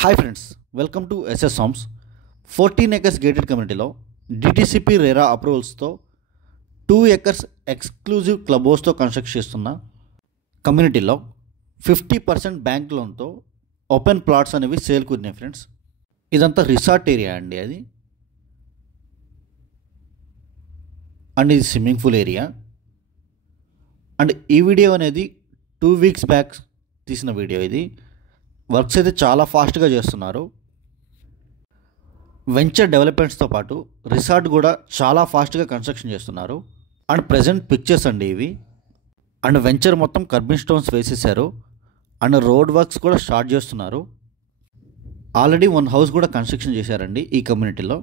Hi friends, welcome to SS homes. 14 acres gated కమ్యూనిటీలో DTCP RERA అప్రూవల్స్తో 2 acres exclusive club హౌస్తో construct చేస్తున్న కమ్యూనిటీలో 50% బ్యాంక్ లోన్తో ఓపెన్ ప్లాట్స్ అనేవి సేల్కి ఉన్నాయి ఫ్రెండ్స్. ఇదంతా రిసార్ట్ ఏరియా అండి అది, అండ్ ఇది స్విమ్మింగ్ పూల్ ఏరియా. అండ్ ఈ వీడియో అనేది 2 weeks బ్యాక్ తీసిన వీడియో. ఇది వర్క్స్ అయితే చాలా ఫాస్ట్గా చేస్తున్నారు. వెంచర్ డెవలప్మెంట్స్తో పాటు రిసార్ట్ కూడా చాలా ఫాస్ట్గా కన్స్ట్రక్షన్ చేస్తున్నారు. అండ్ ప్రజెంట్ పిక్చర్స్ అండి ఇవి. అండ్ వెంచర్ మొత్తం కర్బిన్ స్టోన్స్ వేసేసారు. అండ్ రోడ్ వర్క్స్ కూడా స్టార్ట్ చేస్తున్నారు. ఆల్రెడీ 1 house కూడా కన్స్ట్రక్షన్ చేశారండి ఈ కమ్యూనిటీలో.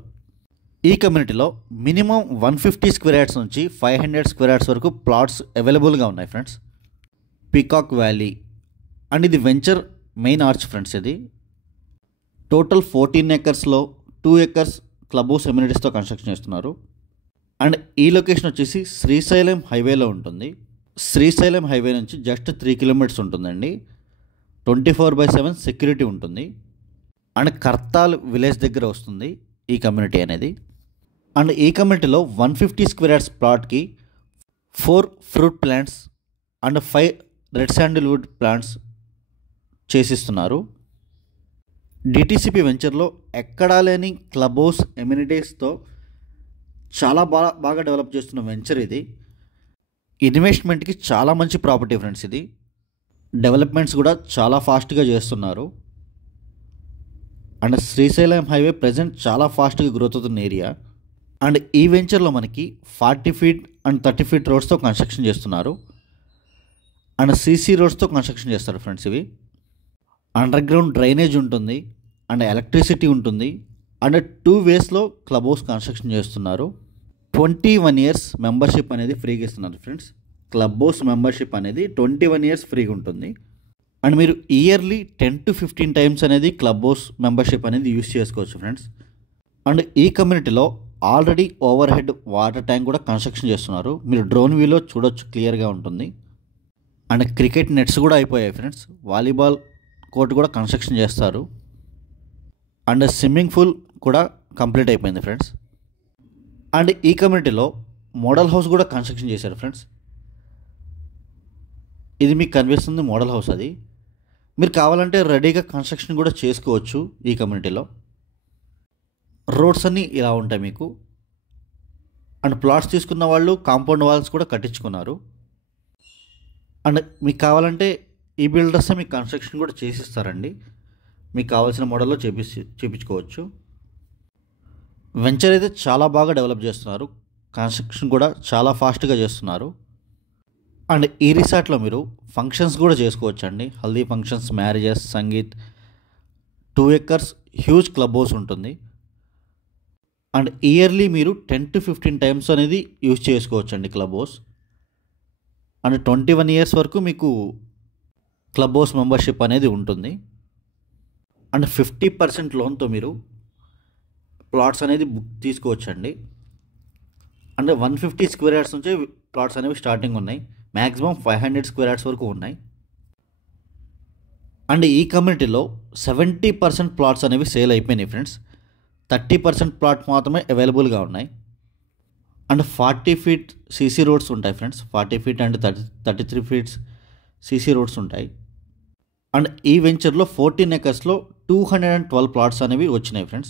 ఈ కమ్యూనిటీలో మినిమం 150 square yards నుంచి 500 square yards వరకు ప్లాట్స్ అవైలబుల్గా ఉన్నాయి ఫ్రెండ్స్. పీకాక్ వ్యాలీ అండ్ ఇది వెంచర్ మెయిన్ ఆర్చ్ ఫ్రెండ్స్. ఇది టోటల్ 14 acresలో 2 acres క్లబ్ హౌస్ ఎమ్యూనిటీస్తో కన్స్ట్రక్షన్ చేస్తున్నారు. అండ్ ఈ లొకేషన్ వచ్చేసి శ్రీశైలం హైవేలో ఉంటుంది. శ్రీశైలం హైవే నుంచి జస్ట్ 3 kilometers ఉంటుందండి. 24/7 సెక్యూరిటీ ఉంటుంది. అండ్ కర్తాల్ విలేజ్ దగ్గర వస్తుంది ఈ కమ్యూనిటీ అనేది. అండ్ ఈ కమ్యూనిటీలో 150 square yards ప్లాట్కి 4 fruit plants and 5 red sandalwood plants చేసిస్తున్నారు. డిటిసిపి వెంచర్లో ఎక్కడా లేని క్లబ్ హౌస్ ఎమ్యూనిటీస్తో చాలా బాగా డెవలప్ చేస్తున్న వెంచర్ ఇది. ఇన్వెస్ట్మెంట్కి చాలా మంచి ప్రాపర్టీ ఫ్రెండ్స్. ఇది డెవలప్మెంట్స్ కూడా చాలా ఫాస్ట్గా చేస్తున్నారు. అండ్ శ్రీశైలం హైవే ప్రజెంట్ చాలా ఫాస్ట్గా గ్రోత్ అవుతున్న ఏరియా. అండ్ ఈ వెంచర్లో మనకి 40 feet అండ్ 30 feet రోడ్స్తో కన్స్ట్రక్షన్ చేస్తున్నారు. అండ్ సీసీ రోడ్స్తో కన్స్ట్రక్షన్ చేస్తారు ఫ్రెండ్స్. ఇవి అండర్ గ్రౌండ్ డ్రైనేజ్ ఉంటుంది అండ్ ఎలక్ట్రిసిటీ ఉంటుంది. అండ్ 2 waysలో క్లబ్ హౌస్ కన్స్ట్రక్షన్ చేస్తున్నారు. 21 years మెంబర్షిప్ అనేది ఫ్రీగా ఇస్తున్నారు ఫ్రెండ్స్. క్లబ్ హౌస్ మెంబర్షిప్ అనేది 21 years ఫ్రీగా ఉంటుంది. అండ్ మీరు ఇయర్లీ 10 to 15 times అనేది క్లబ్ హౌస్ మెంబర్షిప్ అనేది యూస్ చేసుకోవచ్చు ఫ్రెండ్స్. అండ్ ఈ కమ్యూనిటీలో already over head water tank కూడా కన్స్ట్రక్షన్ చేస్తున్నారు. మీరు డ్రోన్ వ్యూలో చూడొచ్చు, క్లియర్గా ఉంటుంది. అండ్ క్రికెట్ నెట్స్ కూడా అయిపోయాయి ఫ్రెండ్స్. వాలీబాల్ కోర్ట్ కూడా కన్స్ట్రక్షన్ చేస్తారు. అండ్ స్విమ్మింగ్ పూల్ కూడా కంప్లీట్ అయిపోయింది ఫ్రెండ్స్. అండ్ ఈ కమ్యూనిటీలో మోడల్ హౌస్ కూడా కన్స్ట్రక్షన్ చేశారు ఫ్రెండ్స్. ఇది మీకు కనిపిస్తుంది మోడల్ హౌస్. అది మీరు కావాలంటే రెడీగా కన్స్ట్రక్షన్ కూడా చేసుకోవచ్చు ఈ కమ్యూనిటీలో. రోడ్స్ అన్నీ ఇలా ఉంటాయి మీకు. అండ్ ప్లాట్స్ తీసుకున్న వాళ్ళు కాంపౌండ్ వాల్స్ కూడా కట్టించుకున్నారు. అండ్ మీకు కావాలంటే ఈ బిల్డర్స్ మీకు కన్స్ట్రక్షన్ కూడా చేసిస్తారండి. మీకు కావాల్సిన మోడల్లో చేపించుకోవచ్చు. వెంచర్ అయితే చాలా బాగా డెవలప్ చేస్తున్నారు. కన్స్ట్రక్షన్ కూడా చాలా ఫాస్ట్గా చేస్తున్నారు. అండ్ ఈ రిసార్ట్లో మీరు ఫంక్షన్స్ కూడా చేసుకోవచ్చు అండి. Haldi functions, marriages, sangeet. 2 acres huge club house ఉంటుంది. అండ్ ఇయర్లీ మీరు 10 to 15 times అనేది యూజ్ చేసుకోవచ్చు అండి క్లబ్ హౌస్. అండ్ 21 years వరకు మీకు క్లబ్ హౌస్ మెంబర్షిప్ అనేది ఉంటుంది. అండ్ 50% లోన్తో మీరు ప్లాట్స్ అనేది బుక్ తీసుకోవచ్చు అండి. అంటే 150 square yards నుంచే ప్లాట్స్ అనేవి స్టార్టింగ్ ఉన్నాయి. మ్యాక్సిమం 500 square yards వరకు ఉన్నాయి. అండ్ ఈ కమ్యూనిటీలో 70% ప్లాట్స్ అనేవి సేల్ అయిపోయినాయి ఫ్రెండ్స్. 30% ప్లాట్ మాత్రమే అవైలబుల్గా ఉన్నాయి. అండ్ 40 feet సీసీ రోడ్స్ ఉంటాయి friends. 40 feet and 33 feet CC roads ఉంటాయి. అండ్ ఈ వెంచర్లో 14 acresలో 212 ప్లాట్స్ అనేవి వచ్చినాయి ఫ్రెండ్స్.